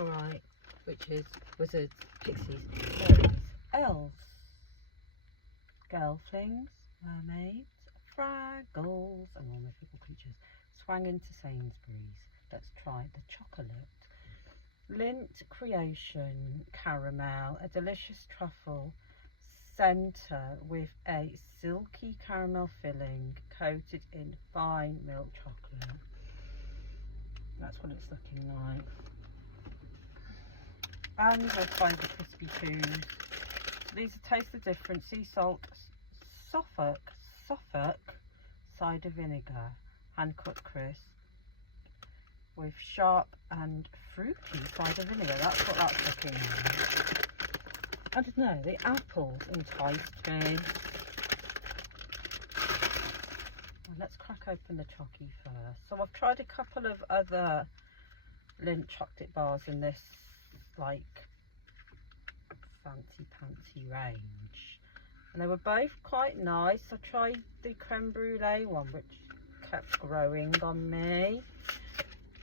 Alright, which is wizards, pixies, fairies, elves, gelflings, mermaids, fraggles, and all mythical creatures swang into Sainsbury's. Let's try the chocolate. Lindt creation caramel, a delicious truffle centre with a silky caramel filling coated in fine milk chocolate. That's what it's looking like. And let's try the crispy chews. These are Taste the Difference sea salt Suffolk cider vinegar, hand cut crisp with sharp and fruity cider vinegar. That's what that's looking like. I don't know, the apples enticed me. Well, let's crack open the chocky first. So I've tried a couple of other Lindt chocolate bars in this like fancy pantsy range, and they were both quite nice. I tried the creme brulee one, which kept growing on me,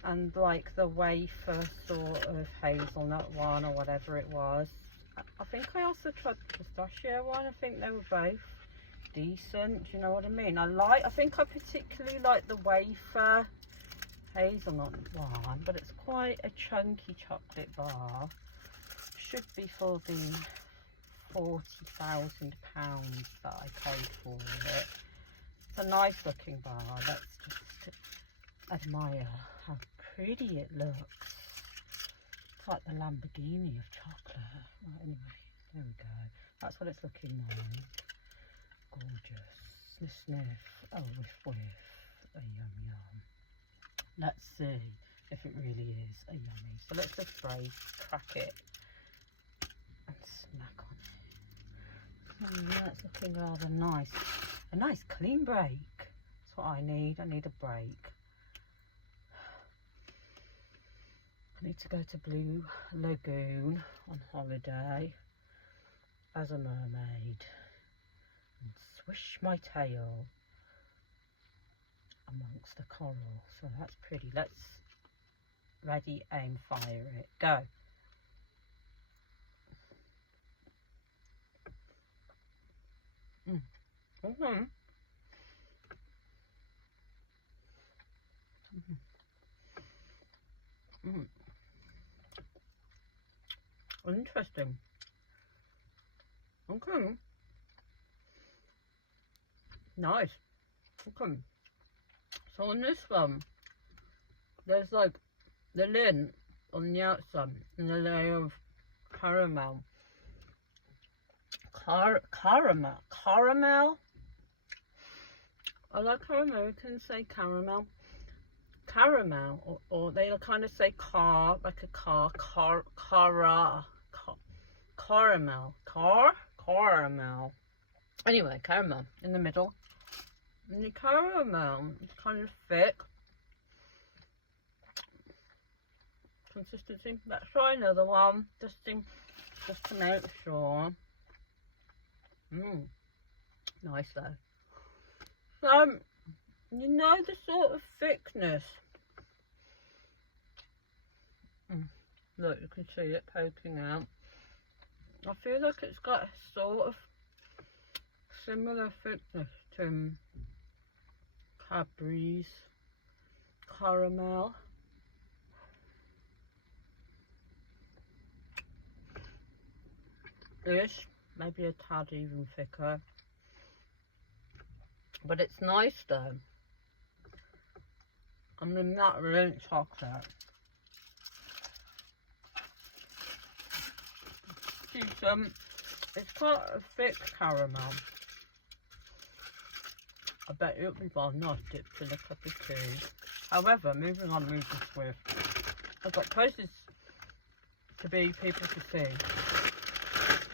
and like the wafer sort of hazelnut one or whatever it was. I think I also tried the pistachio one. I think they were both decent, do you know what I mean? I think I particularly like the wafer hazelnut one, but it's quite a chunky chocolate bar. Should be for the £40,000 that I paid for it. It's a nice looking bar. Let's just admire how pretty it looks. It's like the Lamborghini of chocolate. Right, anyway, there we go. That's what it's looking like. Gorgeous. Sniff, sniff. Oh, whiff, whiff. A yum, yum. Let's see if it really is a yummy. So let's just crack it and snack on it. Yeah, it's looking rather nice. A nice clean break. That's what I need. I need a break. I need to go to Blue Lagoon on holiday as a mermaid and swish my tail amongst the coral. So that's pretty. Let's ready, aim, fire it. Go. Mm-hmm. Interesting. Okay. Nice. Okay. So on this one, there's like the Lindt on the outside and a layer of caramel. Caramel. I like how Americans say caramel. Caramel, or they kind of say like a caramel. Anyway, caramel in the middle. And the caramel is kind of thick. Consistency. Let's try another one, just to make sure. Nice though. You know the sort of thickness. Look, you can see it poking out. I feel like it's got a sort of similar thickness to Cadbury's caramel. Ish, maybe a tad even thicker. But it's nice though. I mean, that Lindt chocolate. Decent. It's quite a thick caramel. I bet it would be well nice dipped in a cup of tea. However, moving swift. I've got places to be, people to see.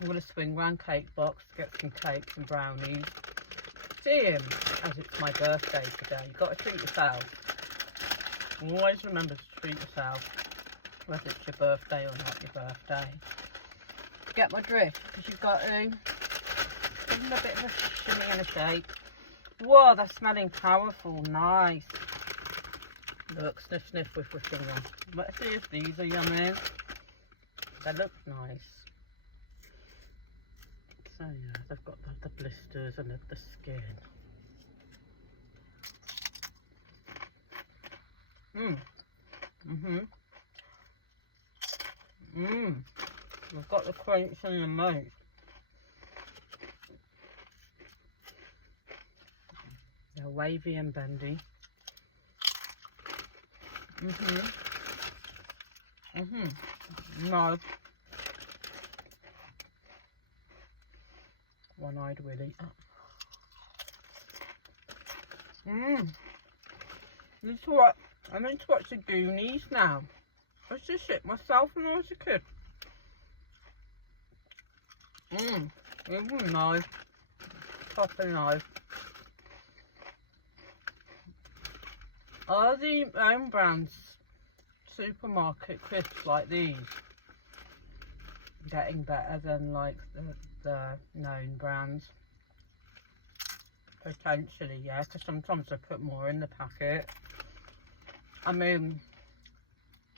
I'm going to swing round Cake Box to get some cakes and brownies. See him, as it's my birthday today. You've got to treat yourself. Always remember to treat yourself, whether it's your birthday or not your birthday. Get my drift, because you've got to give them a bit of a shimmy and a shake. Whoa, they're smelling powerful. Nice. Look, sniff, sniff, whiff, whiff, whiff. Let's see if these are yummy. That looks nice. So yeah, they've got the blisters and the skin. We've got the crunch in the mouth. They're wavy and bendy. No. One-eyed Willy. I need to watch the Goonies now. I used to shit myself when I was a kid. Even nice. Proper nice. Are the own brands supermarket crisps like these getting better than like the known brands? Potentially, yeah, because sometimes they put more in the packet. I mean,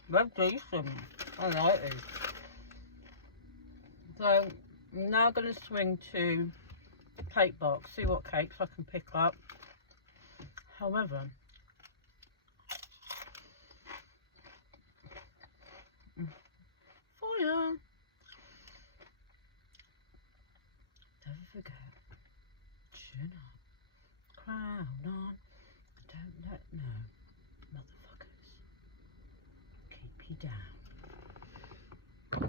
they're decent. I like these. So I'm now going to swing to cake box, see what cakes I can pick up. However, fire! Don't forget, chin up, crown on, don't let no motherfuckers keep you down.